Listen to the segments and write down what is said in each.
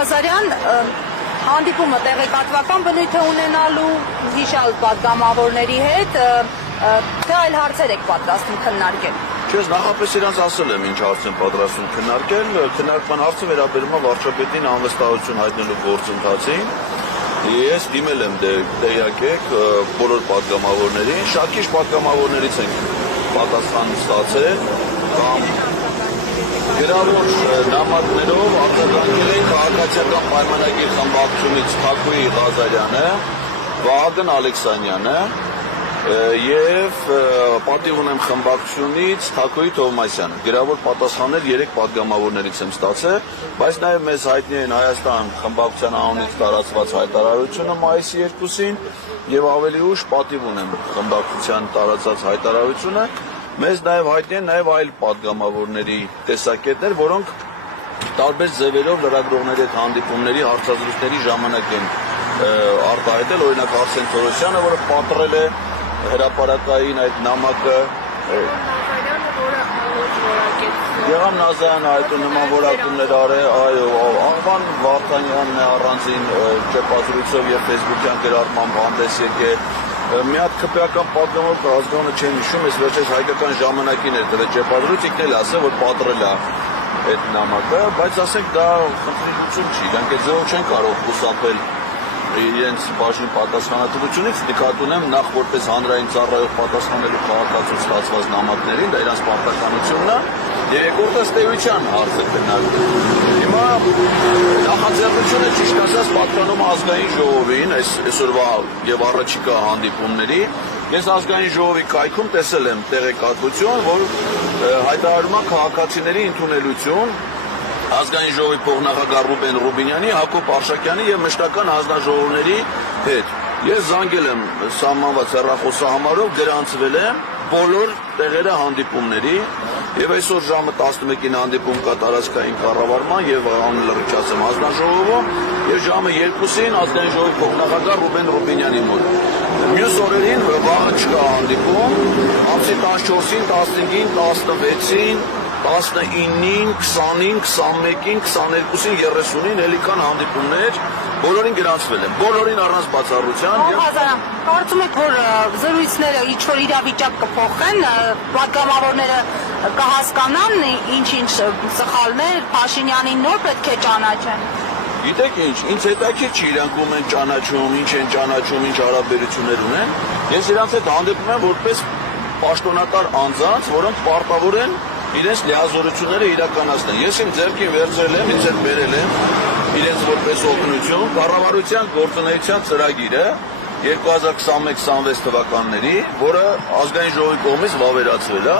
Ղազարյան, հանդիպումը տեղեկատվական բնույթ է ունենալու հիշալ պատգամավորների հետ, թե այլ հարցեր եք պատրաստում քննարկել։ Չես նախապես իրանց ասել եմ ինչ հարց են պատրաստում քննարկել, քննարկման հարցը վերաբերում է վարչապետին անվստահություն հայտնելու գործընթացին։ Ես դիմել եմ տեղյակ եք բոլոր պատգամավորներին, շատ քիչ պատգամավորներից ենք պատասխան ստացել կամ գրավոր նամակներով արձագանքել են քաղաքացիական պայմանագիր խմբակցությունից Թակուի Ղազարյանը, Վահագն Ալեքսանյանը եւ պատիվ ունեմ խմբակցությունից Թակուի Թովմասյանը։ Գրավոր պատասխաններ 3 պատգամավորներից եմ ստացել, բայց նաեւ մեզ հայտնի են Հայաստան խմբակցության անունից տարածված հայտարարությունը մայիսի 2-ին եւ ավելի ուշ պատիվ ունեմ խմբակցության տարածած հայտարարությունը։ Մեզ նաեւ հայտնի են նաեւ այլ պատգամավորների տեսակետներ, որոնք տարբեր ձևերով լրագրողների հետ հանդիպումների հարցազրույցների ժամանակ են արտահայտել, օրինակ Արսեն Թորոսյանը, որը պատռել է հրապարակային այդ նամակը, Եղամ Նազարյանը այդ նման որակումներ արել, այո, Անվան Վարդանյանն է առանձին ճեպազրույցով եւ ֆեյսբուքյան գրառմամբ հանդես եկել։ Մի հատ քպեական պատգամավոր կա, ազգանը չեմ հիշում, ես վերջերս հայկական ժամանակին էր դրա ճեպազրույց, ինքն էլ ասել, որ պատռել է այդ նամակը, բայց ասենք դա խնդրություն չի, իրանք այդ ձևով չեն կարող խուսափել իրենց բաժին պատասխանատվությունից, նկատի ունեմ նախ որպես հանրային ծառայող պատասխանելու քաղաքացու ստացված նամակներին, դա իրանց պարտականությունն է, եւ երկրորդը ստեյության հարցը քննարկել։ Հիմա նախաձեռնությունը ճիշտ ասած պատկանում է ազգային ժողովին, այսօրվա եւ առաջիկա հանդիպումների։ Ես ազգային ժողովի կայքում տեսել եմ տեղեկատվություն, որ հայտարարում է քաղաքացիների ընդունելություն ազգային ժողովի փոխնախագահ Ռուբեն Ռուբինյանի, Հակոբ Արշակյանի եւ մշտական հանձնաժողովների հետ։ Ես զանգել եմ սահմանված հեռախոսահամարով, գրանցվել եմ բոլոր տեղերը հանդիպումների եւ այսօր ժամը 11-ին հանդիպում կա տարածքային կառավարման եւ անլրիչացեմ հանձնաժողովում եւ ժամը 2-ին ազգային ժողովի փոխնախագահ Ռուբեն Ռուբինյանի մոտ։ Մյուս օրերին վաղը չկա հանդիպում, ամսի 14-ին, 15-ին, 16-ին 19-ին, 20-ին, 21-ին, 22-ին, 30-ին էլի կան հանդիպումներ, բոլորին գրանցվել են, բոլորին առանց բացառության։ Ղազարյան, կարծում եք, որ զրույցները ինչ-որ իրավիճակ կփոխեն, պատգամավորները կհասկանան ինչ-ինչ սխալներ, Փաշինյանին նոր պետք է ճանաչեն։ Գիտեք ինչ, ինձ հետաքրքիր չի իրանք ում են ճանաչում, ինչ են ճանաչում, ինչ հարաբերություններ ունեն։ Ես իրանց հետ հանդիպում եմ որպես պաշտոնատար անձանց, որոնք պարտավոր են իրենց լիազորությունները իրականացնել։ Ես իմ ձեռքին վերցրել եմ, ինձ հետ բերել եմ իրենց որպես օգնություն կառավարության գործունեության ծրագիրը 2021-26 թվականների, որը ազգային ժողովի կողմից վավերացվել է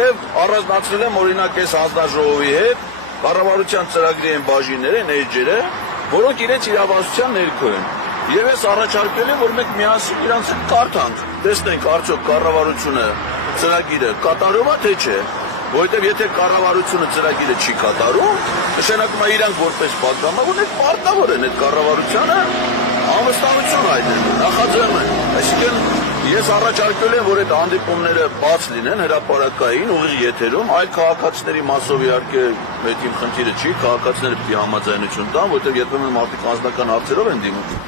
եւ առանձնացրել եմ օրինակ այս հանձնաժողովի հետ կառավարության ծրագրի են բաժինները, էջերը, որոնք իրենց իրավասության ներքո են։ Եվ ես առաջարկել եմ, որ մենք միասին իրանց հետ կարդանք, տեսնենք արդյոք կառավարությունը ծրագիրը կատարում է թե չէ, որովհետև եթե կառավարությունը ծրագիրը չի կատարում, նշանակում է իրանք որպես պատգամավորներ պարտավոր են այդ կառավարությանը անվստահություն հայտնել, նախաձեռնել։ Այսինքն ես առաջարկել եմ, որ այդ հանդիպումները բաց լինեն հրապարակային, ուղիղ եթերում, այլ քաղաքացիների մասով իհարկե այդ իմ խնդիրը չի, քաղաքացիները պետք է համաձայնություն տան, որովհետև երբեմն մարդիկ անձնական հարցերով են դիմում,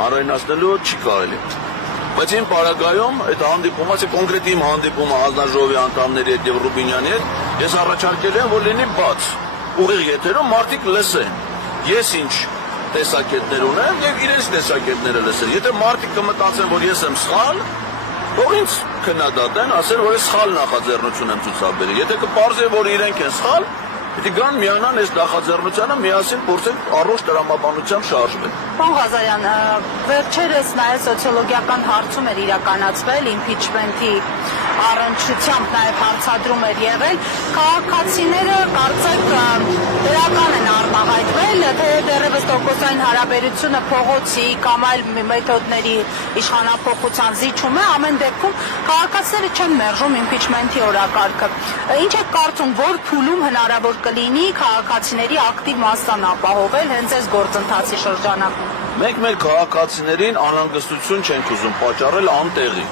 հանրայնացնելու չի կարելի։ Բայց իմ պարագայում այդ հանդիպումը, ասե կոնկրետ իմ հանդիպումը հանձնաժողովի անդամների հետ եւ Ռուբինյանի հետ, ես առաջարկել եմ, որ լինի բաց, ուղիղ եթերում մարդիկ լսեն։ Ես ինչ տեսակետներ ունեմ եւ իրենց տեսակետները լսեն։ Եթե մարդիկ կմտածեն, որ ես եմ սխալ, թող ինձ քննադատեն, ասեն, որ ես սխալ նախաձեռնություն եմ ցուցաբերել։ Եթե կպարզե, որ իրենք են սխալ, պետք է գան միանան այս նախաձեռնությանը միասին փորձեն առողջ տրամաբանությամբ շարժվել։ Պարոն Ղազարյան, վերջերս նաև սոցիոլոգիական հարցում էր իրականացվել, իմպիչմենթի առնչությամբ նաև հարցադրում էր եղել, քաղաքացիները կարծեք դրական են առնահայտվել, թե դեռևս տոկոսային հարաբերությունը փողոցի կամ այլ մեթոդների իշխանափոխության զիջում է, ամեն դեպքում քաղաքացիները չեն մերժում իմպիչմենթի օրակարգը։ Ինչ է կարծում, որ փուլում հնարավոր կլինի քաղաքացիների ակտիվ մասսան ապահովել հենց այս գործընթացի շրջանակում։ Մենք մեր քաղաքացիներին անհանգստություն չենք ուզում պատճառել անտեղի։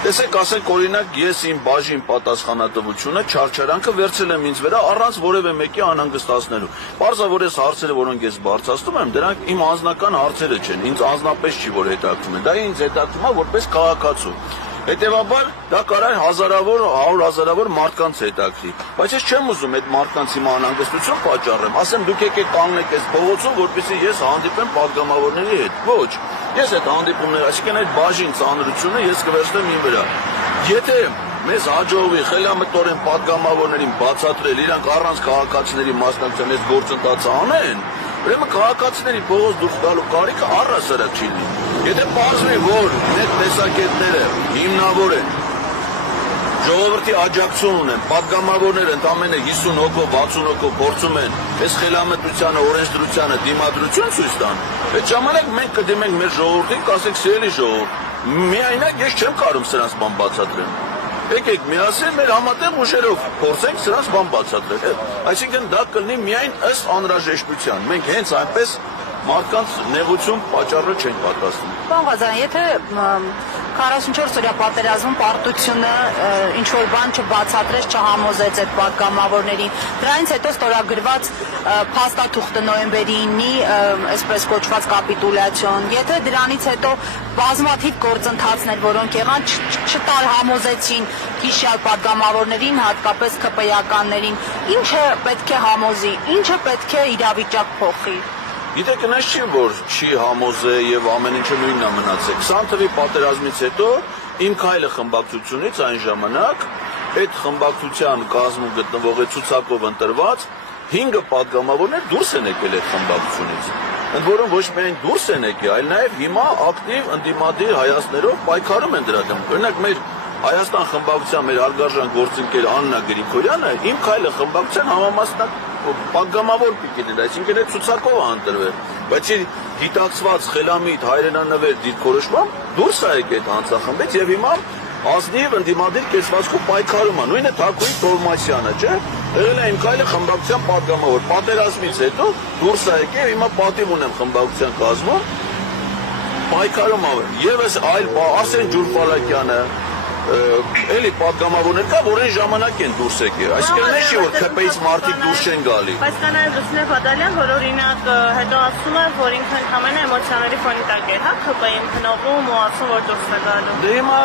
Տեսեք, ասենք օրինակ ես իմ բաժին պատասխանատվությունը չարչարանքը վերցել եմ ինձ վրա առանց որևէ մեկի անհանգստացնելու։ Պարզավոր ես հարցերը, որոնք ես բարձրացնում եմ, դրանք իմ անձնական հարցերը չեն, ինձ անձնապես չի որ հետաքրքրում են, դա ինձ հետաքրքրում է որպես քաղաքացու։ Հետևաբար դա կարող է հազարավոր, 100,000-ավոր մարդկանց հետաքրի։ Բայց ես չեմ ուզում այդ մարդկանց հիմա անհանգստություն պատճառեմ, ասեմ դուք եկեք կանգնեք այս փողոցում, որպեսզի ես հանդիպեմ падգամավորների հետ։ Ոչ, ես այդ հանդիպումները, այսինքն այդ բաժին ծանրությունը ես կվերցնեմ իմ վրա։ Եթե մեզ հաջողվի խելամտորեն падգամավորներին բացատրել, իրանք առանց քաղաքացիների մասնակցության այս գործընթացը անեն, ուրեմն քաղաքացիների փողոց դուրս գալու կարիքը առհասարակ չի լինի։ Եթե պարզվի, որ այդ տեսակետները հիմնավոր են, ժողովրդի աջակցություն ունեն, падգամավորները ընդամենը 50 հոգով, 60 հոգով փորձում են այս խելամտությանը, օրենսդրությանը դիմադրություն ցույց տան, այդ ժամանակ մենք կդիմենք մեր ժողովրդին, կասենք սիրելի ժողովուրդ, միայնակ ես չեմ կարող սրանց բան բացատրել։ Եկեք միասին մեր համատեղ ուժերով փորձենք սրանց բան բացատրել։ Այսինքն դա կլինի միայն ըստ անհրաժեշտության։ Մենք հենց այնպես մարդկանց նեղություն պատճառը չենք պատրաստում։ Պարոն Ղազարյան, եթե 44-օրյա պատերազմում պարտությունը ինչ որ բան չբացատրեց, չհամոզեց այդ падգամավորներին, դրանից հետո ստորագրված փաստաթուղթը նոյեմբերի 9-ի այսպես կոչված կապիտուլյացիոն, եթե դրանից հետո բազմաթիվ գործընթացներ, որոնք եղան, չհամոզեցին հիշյալ падգամավորներին, հատկապես ԿՊԵ-ականներին, ինչը պետք է համոզի, ինչը պետք է իրավիճակ փոխի։ Գիտեք, այնպես չի, որ չի համոզե եւ ամեն ինչը նույնն է մնացել։ 20 թվականի պատերազմից հետո իմ քայլը խմբակցությունից այն ժամանակ այդ խմբակցության կազմում գտնվող ցուցակով ընտրված 5 падգամավորներ դուրս են եկել այդ խմբակցությունից։ Ընդ որում ոչ միայն դուրս են եկել, այլ նաեւ հիմա ակտիվ ընդդիմադիր հայացքներով պայքարում են դրա դեմ։ Օրինակ մեր Հայաստան խմբակցության մեր արգարժան գործընկեր Աննա Գրիգորյանը իմ քայլը խմբակցության համամասնակ падգամավոր պիտի լինի, այսինքն այդ ցուցակով է ընտրվել, բայց գիտակցված խելամիտ հայրենանվեր դիրքորոշմամբ դուրս է եկել այդ հանցախմբից եւ հիմա ազնիվ ընդդիմադիր կեցվածքով պայքարում է, նույնը Թակուի Թորմասյանը, չէ՞, եղել է իմ քայլը խմբակցության падգամավոր, պատերազմից հետո դուրս է եկել, հիմա պատիվ ունեմ խմբակցության կազմում, պայքարում է, եւս այլ Արսեն Ջուրֆալակյանը էլի падգամավորներ կա, որ այն ժամանակ են դուրս եկել։ Այսինքն չի որ ԿՊ-ից մարդիկ դուրս չեն գալի։ Բայց կա նաև Լուսինե Բադալյան, որ օրինակ հետո ասում է, որ ինքը ընդհանրապես էմոցիաների ֆոնի տակ էր, հա, ԿՊ-ին քնովում ու ասում, որ դուրս է գալու։ Դե հիմա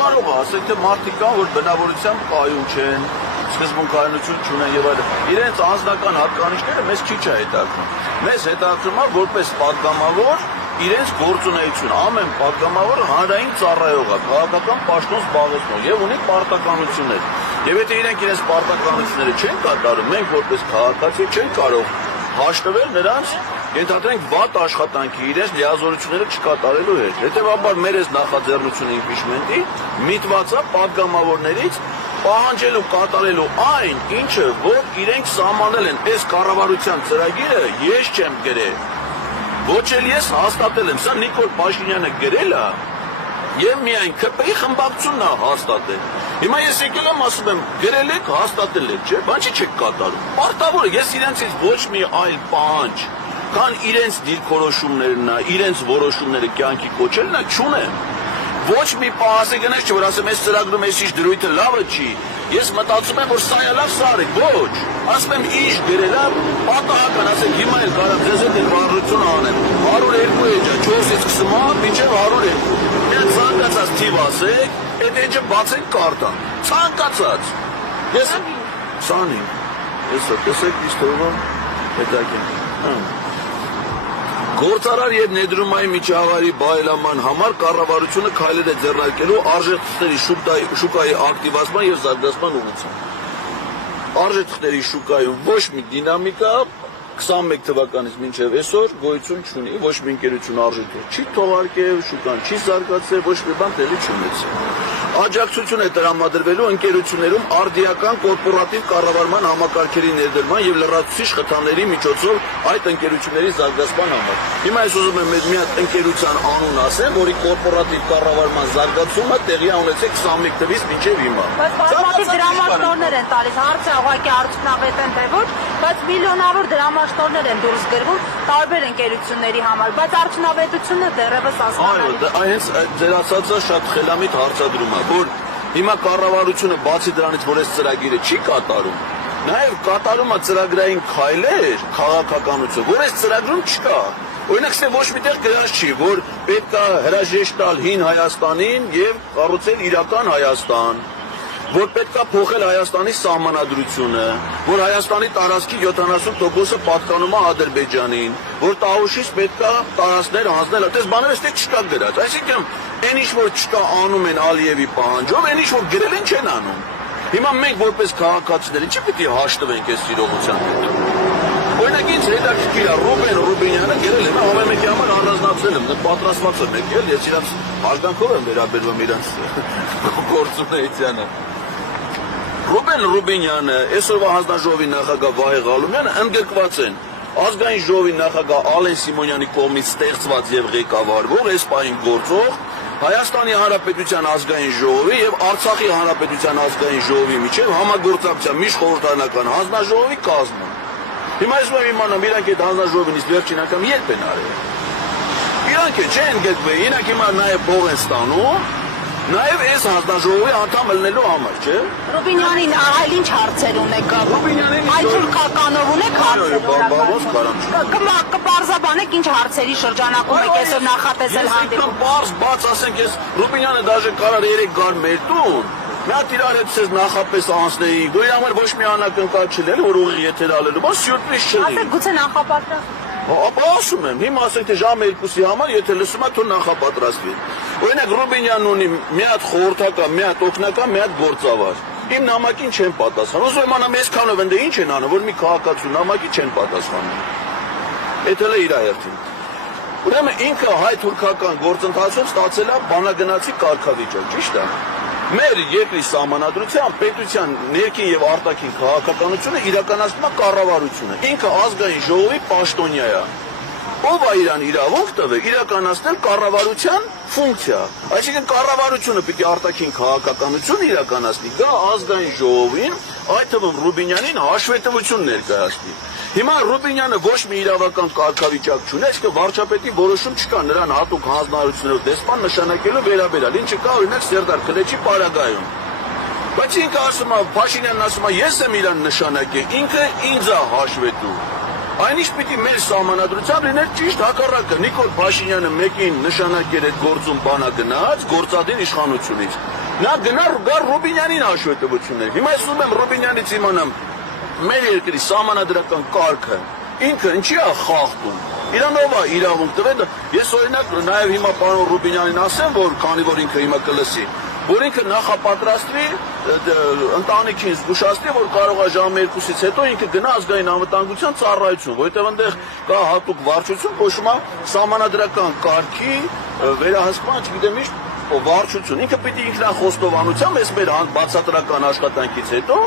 կարող է ասել, թե մարդիկ կան, որ բնավորությամբ կայուն չեն, սկզբունքայնություն չունեն եւ այլն։ Իրենց անձնական հատկանիշները մեզ քիչ է հետաքրքրում։ Մեզ հետաքրքրում է որպես падգամավոր իրենց գործունեություն, ամեն падգամավորը հանրային ծառայող է, քաղաքական պաշտոն զբաղեցնող եւ ունի պարտականություններ։ Եվ եթե իրենք իրենց պարտականությունները չեն կատարում, մենք որպես քաղաքացի չենք կարող հաշտվել նրանց ենթադրենք վատ աշխատանքի իրենց լիազորությունները չկատարելու հետ։ Հետևաբար մեր այս նախաձեռնությունը իմպիչմենտի միտված է падգամավորներից պահանջելու կատարելու այն, ինչը որ իրենք սահմանել են, այս կառավարության ծրագիրը ես չեմ գրել։ Ոչ էլ ես հաստատել եմ, սա Նիկոլ Փաշինյանը գրել է եւ միայն ԿՊ-ի խմբակցությունն է հաստատել։ Հիմա ես եկել եմ ասում եմ, գրել եք, հաստատել եք, չէ՞, բան չեք կատարում։ Պարտավոր է, ես իրենցից ոչ մի այլ պահանջ, քան իրենց դիրքորոշումներն է, իրենց որոշումները կյանքի կոչելն է, չունեմ։ Ոչ մի պահասեգնես չէ, որ ասեմ, այս ծրագրում այս ինչ դրույթը լավը չի։ Ես մտածում եմ, որ սա է լավ, սա արեք, ոչ։ Ասում եմ, ինչ գրել եմ, պատահական, ասենք, հիմա էլ կարամ ձեզ հետ վարժություն անեմ։ 102 էջա, 4-ից սկսում ա, մինչև 102։ Միայն ցանկացած թիվ ասեք, այդ էջը բացեք կարտան։ Ցանկացած։ Ես 25։ Ես տեսեք, իշտ թվում հետաքրքիր։ Գործարար եւ ներդրումային միջավայրի բարելավման համար կառավարությունը քայլեր է ձեռնարկելու արժեթղթերի շուկայի ակտիվացման եւ զարգացման ուղղությամբ։ Արժեթղթերի շուկայում ոչ մի դինամիկա 21 թվականից մինչև այսօր գոյություն չունի, ոչ մի ընկերություն արժեթղթ չի թողարկել, շուկան չի զարգացել, ոչ մի բան տեղի չունեցել։ Աջակցություն է տրամադրվելու ընկերություններում արդիական կորպորատիվ կառավարման համակարգերի ներդրման եւ լրացուցիչ խթանների միջոցով այդ ընկերությունների զարգացման համար։ Հիմա ես ուզում եմ մի հատ ընկերության անուն ասեմ, որի կորպորատիվ կառավարման զարգացումը տեղի ունեցել 21 թվականից մինչև հիմա։ Բայց բազմաթիվ դրամաշնորհներ են են տալիս, հարցը ուղղակի արդյունավետ են թե ոչ, բայց միլիոնավոր դրամաշտորներ են դուրս գրվում տարբեր ընկերությունների համար, բայց արդյունավետությունը դեռևս Այո, հենց ձեր ասածը շատ խելամիտ հարցադրում է, որ հիմա կառավարությունը բացի դրանից, որ այս ծրագիրը չի կատարում, նաև կատարում է ծրագրային քայլեր քաղաքականություն, որ այս ծրագրում չկա։ Օրինակ, ոչ միտեղ գրած չի, որ պետք է հրաժեշտ տալ հին Հայաստանին եւ կառուցել իրական Հայաստան, որ պետք է փոխել Հայաստանի սահմանադրությունը, որ Հայաստանի տարածքի 70%-ը պատկանում է Ադրբեջանին, որ Տավուշից պետք է տարածքներ հանձնել, այդպես բաներ էստեղ չկա գրած։ Այսինքն, այն ինչ որ չկա անում են Ալիևի պահանջով, այն ինչ որ գրել են չեն անում։ Հիմա մենք որպես քաղաքացիներ ինչի՞ պետք է հաշտվենք այս իրողության հետ։ Օրինակ ինձ հետաքրքիր է Ռուբեն Ռուբինյանը գրել է, նա համեմեկի համար առանձնացել եմ, պատրաստված եմ եկել, ես իրանց հարգանքով եմ վերաբերվում իրանց գործունեությանը։ Ռուբեն Ռուբինյանը, այսօրվա հանձնաժողովի նախագահ Վահե Ղալումյանը ընդգրկված են ազգային ժողովի նախագահ Ալեն Սիմոնյանի կողմից ստեղծված եւ ղեկավարվող այս պահին գործող Հայաստանի Հանրապետության ազգային ժողովի եւ Արցախի Հանրապետության ազգային ժողովի միջեւ համագործակցության միջխորհրդարանական հանձնաժողովի կազմում։ Հիմա ես ուզում եմ իմանամ իրանք այդ հանձնաժողովին իսկ վերջին անգամ երբ են արել։ Իրանք չեն գտվել, իրանք հիմա նաեւ փող են ստանում, նաեւ այս հանձնաժողովի անդամ ելնելու համար, չէ՞։ Ռուբինյանին այլ ինչ հարցեր ունեք։ Այլ թուրքականով ունեք հարցեր։ Կպարզաբանեք ինչ հարցերի շրջանակում եք այսօր նախատեսել հանդիպում։ Բարձ բաց ասենք ես Ռուբինյանը դաժե կարար 3 գար մեր տուն։ Մի հատ իրար հետ ցես նախապես անցնեի, որ իր համար ոչ մի անակնկալ չլել, որ ուղիղ եթեր ալելու, բայց սյուրպրիզ չլի։ Ասեք գուցե նախապատրաստ։ Ապա ասում եմ, հիմա ասենք թե ժամը 2-ի համար, եթե լսում ա, թող նախապատրաստվի։ Օրինակ Ռուբինյանն ունի մի հատ խորհրդական, մի հատ օգնական, մի հատ գործավար։ Իմ նամակին չեն պատասխանում։ Ուզում եմ անամ այսքանով ընդ ինչ են անում, որ մի քաղաքացու նամակի չեն պատասխանում։ Էդ էլ է իր հերթին։ Ուրեմն ինքը հայ-թուրքական գործընթացում ստացել է բանագնացի կարգավիճակ, ճիշտ է։ Մեր երկրի սահմանադրությամբ պետության ներքին եւ արտաքին քաղաքականությունը իրականացնում է կառավարությունը։ Ինքը ազգային ժողովի պաշտոնյա է։ Ով է իրան իրավունք տվել իրականացնել կառավարության ֆունկցիա։ Այսինքն կառավարությունը պիտի արտաքին քաղաքականություն իրականացնի, դա ազգային ժողովին, այդ թվում Ռուբինյանին հաշվետվություն ներկայացնի։ Հիմա Ռուբինյանը ոչ մի իրավական կարգավիճակ չունի, այսինքն վարչապետի որոշում չկա նրան հատուկ հանձնարարություններով դեսպան նշանակելու վերաբերյալ, ինչը կա օրինակ Սերդար Քլեչի պարագայում։ Բայց ինքը ասում է, Փաշինյանն ասում է, ես եմ իրան նշանակել, ինքը ինձ է հաշվետու։ Այնիշ պիտի մեր սահմանադրությամբ լիներ ճիշտ հակառակը։ Նիկոլ Փաշինյանը մեկին նշանակել այդ գործում բանագնաց, գործադիր իշխանությունից։ Նա գար Ռուբինյանին հաշվետվություններ։ Հիմա ես ուզում եմ Ռուբինյանից իմանամ մեր երկրի սահմանադրական կարգը ինքը ինչի է խախտում։ Իրանով է իրավունք տվել։ Ես օրինակ նաև հիմա պարոն Ռուբինյանին ասեմ, որ քանի որ ինքը հիմա կլսի, որ ինքը նախապատրաստվի ընտանիքին զգուշացնի, որ կարող է ժամը 2-ից հետո ինքը գնա ազգային անվտանգության ծառայություն, որովհետև այնտեղ կա հատուկ վարչություն, կոչվում է սահմանադրական կարգի վերահսկման, չգիտեմ ինչ, վարչություն։ Ինքը պիտի ինքնախոստովանությամբ այս մեր բացատրական աշխատանքից հետո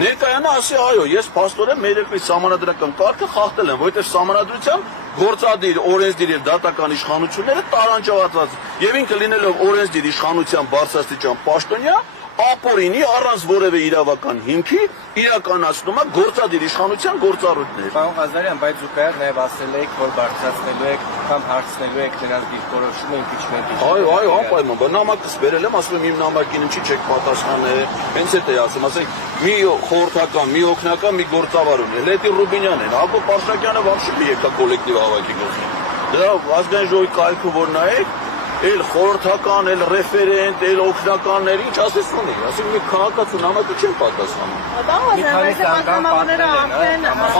ներկայանա ասի, այո, ես փաստորեն մեր երկրի սահմանադրական կարգը խախտել եմ, որովհետև սահմանադրությամբ գործադիր, օրենսդիր եւ դատական իշխանությունները տարանջատված եւ ինքը լինելով օրենսդիր իշխանության բարձրաստիճան պաշտոնյա ապօրինի առանց որևէ իրավական հիմքի իրականացնում է գործադիր իշխանության գործառույթներ։ Պարոն Ղազարյան, բայց զուգահեռ նաև ասել եք, որ բարձրացնելու եք կամ հարցնելու եք նրանց դիրքորոշումը իմպիչմենտի։ Այո, անպայման, նամակս բերել եմ, ասում եմ իմ նամակին ինչի չեք պատասխանել, հենց այդ է ասում, ասենք մի խորհրդական, մի օգնական, մի գործավար ունի, Լետի Ռուբինյանն են, Հակոբ Պարշակյանը вообще մի եկա կոլեկտիվ հավաքի գործի։ Դրա ազգային ժողովի կայքը որ նայեք, էլ խորհրդական, էլ ռեֆերենտ, էլ օգնականներ, ինչ ասես ունի, ասենք մի քաղաքացու նամակը չեն պատասխանում։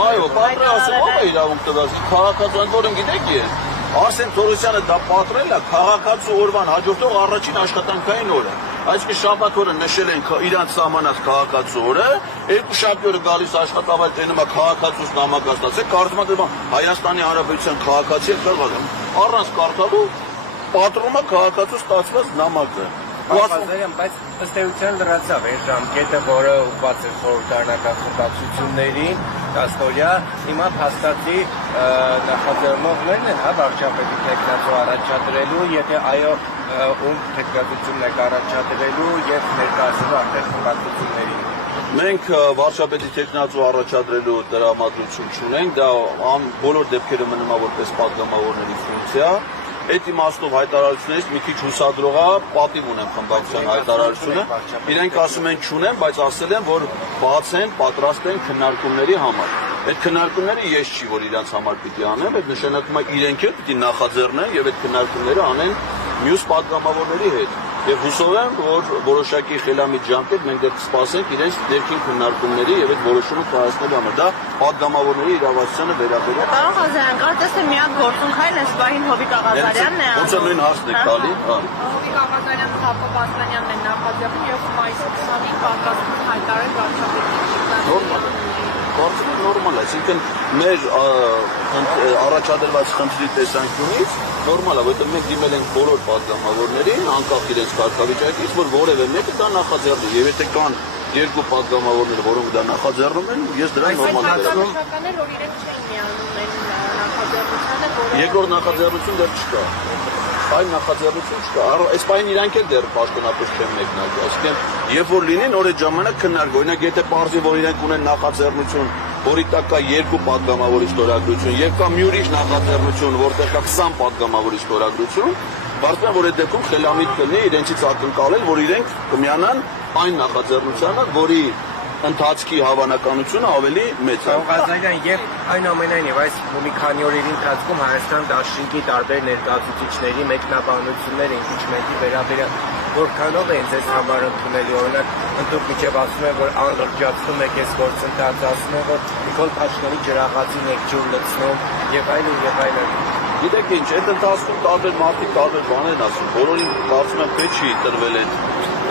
Այո, պատրաստում ով է իրավունք տված, քաղաքացու որն գիտեք ես, Արսեն Թորոսյանը դա պատրել է քաղաքացու օրվան հաջորդող առաջին աշխատանքային օրը։ Այսինքն շաբաթ օրը նշել են իրանց սահմանած քաղաքացու օրը, երկուշաբթի օրը գալիս աշխատավայր տենում է քաղաքացուց նամակաստացել, կարծում եմ Հայաստանի Հանրապետության քաղաքացի է կրված։ Առանց կարդալու պատռում է քաղաքացու ստացված նամակը։ Ղազարյան, բայց ըստ էության լրացավ այս ժամկետը, որը ուղղված է խորհրդարանական խմբակցություններին, 10-օրյա, հիմա փաստացի նախաձեռնողներն են, հա, վարչապետի թեկնածու առաջադրելու, եթե այո, ում թեկնածությունն է առաջադրելու եւ ներկայացնելու արդեն խմբակցություններին։ Մենք վարչապետի տեխնացու առաջադրելու դրամատրություն չունենք, դա բոլոր դեպքերը մնում է որպես պատգամավորների ֆունկցիա։ Այդ իմաստով հայտարարություններից մի քիչ հուսադրող է, պատիվ ունեմ խմբակցության հայտարարությունը։ Իրենք ասում են չունեն, բայց ասել են, որ բաց են, պատրաստ են քննարկումների համար։ Այդ քննարկումները ես չի, որ իրանց համար պիտի անեմ, այդ նշանակում է իրենք էլ պիտի նախաձեռնեն եւ այդ քննարկումները անեն մյուս պատգամավորների հետ։ Եվ հուսով եմ, որ որոշակի խելամիտ ժամկետ մենք դեռ կսպասենք իրենց ներքին քննարկումների եւ այդ որոշումը կայացնելու համար։ Դա պատգամավորների իրավասությանը վերաբերում է։ Պարոն Ղազարյան, կարծես թե միակ գործունքային այս պահին Հովիկ Աղազարյանն է։ Ոնց է նույն հարցն եք տալի, հա։ Հովիկ Աղազարյանը Հակոբ Ասլանյանն են նախաձեռնում եւ մայիսի 20-ին պատրաստվում հայտարարել վարչապետի Կարծում եմ նորմալ է, այսինքն մեր առաջադրված խնդրի տեսանկյունից նորմալ է, որովհետև մենք դիմել ենք բոլոր պատգամավորներին, անկախ իրենց կարգավիճակից, որ որևէ մեկը դա նախաձեռնի, եւ եթե կան երկու պատգամավորներ, որոնք դա նախաձեռնում են, ես դրան նորմալ վերաբերում։ Հայտարարությունն որ իրենք չէին միանում նախաձեռնությանը, որ Երկրորդ նախաձեռնություն դեռ չկա։ Այն նախաձեռնություն չկա։ Այս պահին իրանք էլ դեռ պաշտոնապես չեն մեկնարկել։ Այսինքն, երբ որ լինեն, որ այդ ժամանակ քննարկվի, օրինակ, եթե պարզի, որ իրենք ունեն նախաձեռնություն, որի տակ կա երկու պատգամավորի ստորագրություն, եւ կա մի ուրիշ նախաձեռնություն, որտեղ կա 20 պատգամավորի ստորագրություն, կարծում եմ, որ այդ դեպքում խելամիտ կլինի իրենցից ակնկալել, որ իրենք կմիանան այն նախաձեռնությանը, որի ընթացքի հավանականությունը ավելի մեծ է։ Պարոն Ղազարյան, եւ այնուամենայնիվ այս մի քանի օրերի ընթացքում Հայաստան դաշինքի տարբեր ներկայացուցիչների մեկնաբանությունները impeachment-ի վերաբերյալ որքանով են ձեզ համար ընդունելի, օրինակ ընդդուք միջև ասում են, որ անլրջացնում եք այս գործընթացը, ասում են, որ Նիկոլ Փաշինյանի ջրաղացին եք ջուր լցնում եւ այլն եւ այլն։ Գիտեք ինչ, այդ ընթացքում տարբեր մարդիկ տարբեր բաներ են ասում, բոլորին կարծում եմ պետք չի տրվել այդ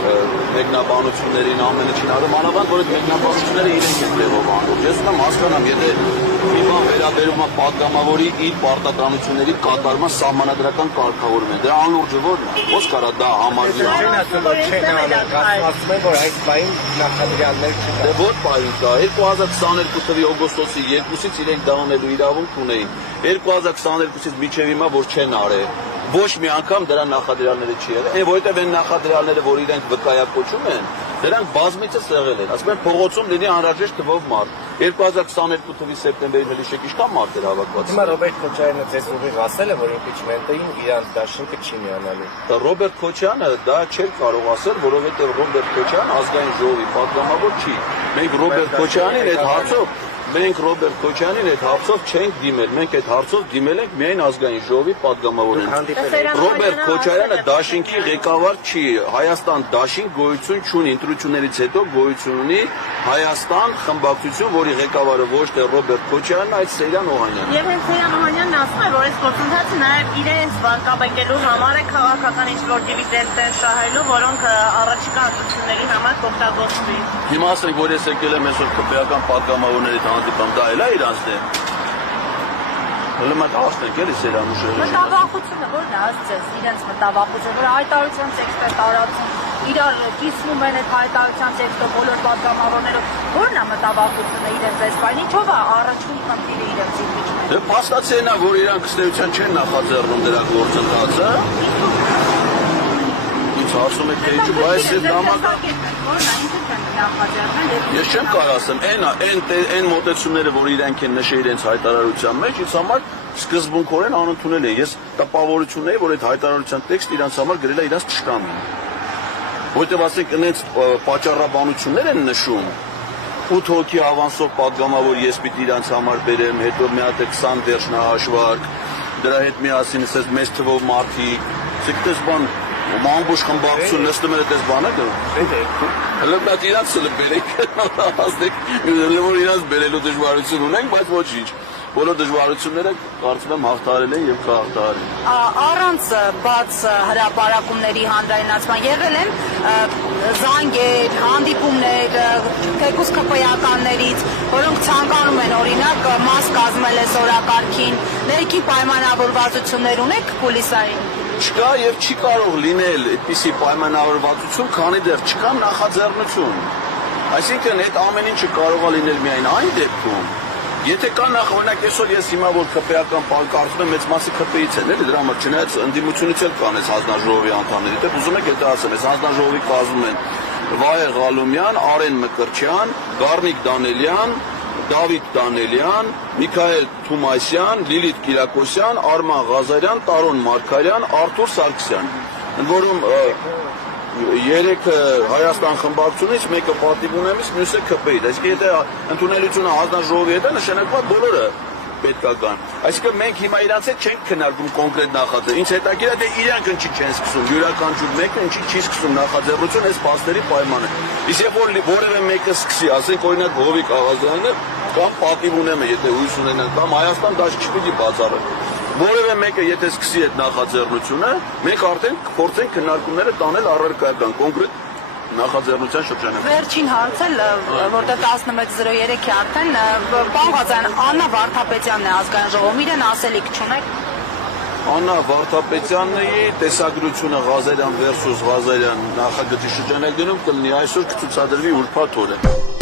մեկնաբանություններին ամենը չի արում, մանավանդ որ այդ մեկնաբանությունները իրենք են տեղով անում։ Ես ուզում եմ հասկանամ, եթե մի բան վերաբերում է պատգամավորի իր պարտականությունների կատարման սահմանադրական կարգավորում է, դրա անլուրջը ո՞րն է։ Ո՞ց կարա դա համարվի։ Չեն ասում, որ չեն անում, ասում են, որ այս պահին նախադրյալներ չկա։ Դե ոչ պահին կա, 2022 թվականի օգոստոսի 2-ից իրենք դա անելու իրավունք ունեին։ 2022-ից մինչև հիմա որ չեն արել։ Ոչ մի անգամ դրա նախադրյալները չի եղել, որովհետև այն նախադրյալները, որ իրենք վկայակոչում են, դրանք բազմիցս եղել են։ Ասում են փողոցում լինի անհրաժեշտ թվով մարդ։ 2022 թվականի սեպտեմբերին հիշեք ինչքան մարդ էր հավաքված։ Հիմա Ռոբերտ Քոչարյանը ձեզ ուղիղ ասել է, որ impeachment-ին իրանց դաշինքը չի միանալու։ Ռոբերտ Քոչյանը դա չէր կարող ասել, որովհետև Ռոբերտ Քոչյանը ազգային ժողովի պատգամավոր չի։ Մենք Ռոբերտ Քոչյանին այդ հարցով չենք դիմել, մենք այդ հարցով դիմել ենք միայն ազգային ժողովի պատգամավորին։ Ռոբերտ Քոչարյանը դաշինքի ղեկավար չի, Հայաստան դաշինք գոյություն չունի, ընտրություններից հետո գոյություն ունի Հայաստան խմբակցություն, որի ղեկավարը ոչ թե Ռոբերտ Քոչյանն, այլ Սեյրան Օհանյանն։ Եվ հենց Սեյրան Օհանյանն ասում է, որ այս գործընթացը նաև իրենց վարկաբեկելու համար է քաղաքական ինչ-որ դիվիդենտներ շահելու, որոնք առաջիկա ընտրությունների համար կօգտագործվի։ Հիմա ասենք, որ ես եկել եմ այսօր քպեական պատգամավորների հանդիպամ, դա էլ է իրանց դեմ։ Հլմատ ասենք էլի Սեյրան ուշերը։ Մտավախությունը ո՞րն է ասես, իրենց մտավախությունը, որ հայտարարության տեքստը տարածում, իրար կիսվում են այդ հայտարարության տեքստը բոլոր պատգամավորները, ո՞րն է մտավախությունը իրենց այս բանի, ինչով է առաջին խնդիրը իրենց impeachment։ Դե փաստացին է, որ իրանք ըստեյության չեն նախաձեռնում դրա գործընթացը։ Ինչ ասում եք թե ինչու, բայց այդ նամակը Ես չեմ կարող ասեմ, այն մոտեցումները, որ իրենք են նշել իրենց հայտարարության մեջ, ինձ համար սկզբունքորեն անընդունել են։ Ես տպավորություն ունեի, որ այդ հայտարարության տեքստը իրենց համար գրել է իրենց թշնամին։ Որտեւ ասենք այնց պատճառաբանություններ են նշում 8 հոգի ավանսով պատգամավոր ես պիտի իրենց համար բերեմ, հետո մի հատ 20 դերշնահաշվարկ, դրա հետ միասին ասես մեծ թվով մարդիկ, ցիկտես բան Մամբուշ խմբակցություն նստում էր այդպես բանը դու։ Հələ մատ իրանց բերեք, ասեք, որ իրանց բերելու դժվարություն ունենք, բայց ոչինչ։ Բոլոր դժվարությունները կարծում եմ հաղթարել են եւ կհաղթարեն։ Առանց բաց հրապարակումների հանրայնացման եղել են զանգեր, հանդիպումներ, թեկուզ քպեականներից, որոնք ցանկանում են օրինակ մաս կազմել այս օրակարգին, ներքի պայմանավորվածություններ ունեք կուլիսային։ Չկա եւ չի կարող լինել այդպիսի պայմանավորվածություն, քանի դեռ չկա նախաձեռնություն։ Այսինքն այդ ամեն ինչը կարող է լինել միայն այն դեպքում, եթե կա նախօրինակ այսօր ես հիմա որ քպեական կարծում եմ մեծ մասը քպեից են, էլի դրա համար չնայած ընդդիմությունից էլ կան այս հանձնաժողովի անդամների, դե ուզում եք դա ասեմ, այս հանձնաժողովի կազմում են Վայե Ղալումյան, Արեն Մկրտչյան, Գառնիկ Դանելյան, Դավիթ Դանելյան, Միքայել Թումասյան, Լիլիթ Կիրակոսյան, Արման Ղազարյան, Տարոն Մարգարյան, Արթուր Սարգսյան։ Ընդ որում երեք Հայաստան խմբակցությունից մեկը պատիվ ունեմից, մյուսը ԿՊ-ից։ Այսինքն եթե ընդունելությունը հանձնաժողովի հետ է, նշանակված բոլորը պետք է կան։ Այսինքն մենք հիմա իրանց հետ չենք քննարկում կոնկրետ նախաձեռնություն։ Ինչ հետաքրքիր է, թե իրանք ինչի չեն սկսում, յուրաքանչյուր մեկը ինչի չի սկսում նախաձեռնություն այս փաստերի պայմանը։ Իսկ երբ որ որևէ մեկը սկսի, ասենք օրինակ Հովիկ Աղազյանը կամ պատիվ ունեմ, եթե հույս ունենան, կամ Հայաստան դաշտ չպիտի բացառը։ Որևէ մեկը եթե սկսի այդ նախաձեռնությունը, մենք արդեն փորձենք քննարկումները տանել առարկայական կոնկրետ նախաձեռնության շրջանում։ Վերջին հարցը, որտեղ 11:03 է արդեն, պարոն Ղազարյան, Աննա Վարդապետյանն է ազգային ժողովում, իրեն ասելիք չունեք։ Աննա Վարդապետյանի տեսագրությունը Ղազարյան versus Ղազարյան նախագծի շրջանակներում կլինի այսօր կցուցադրվի ուրբաթ օրը։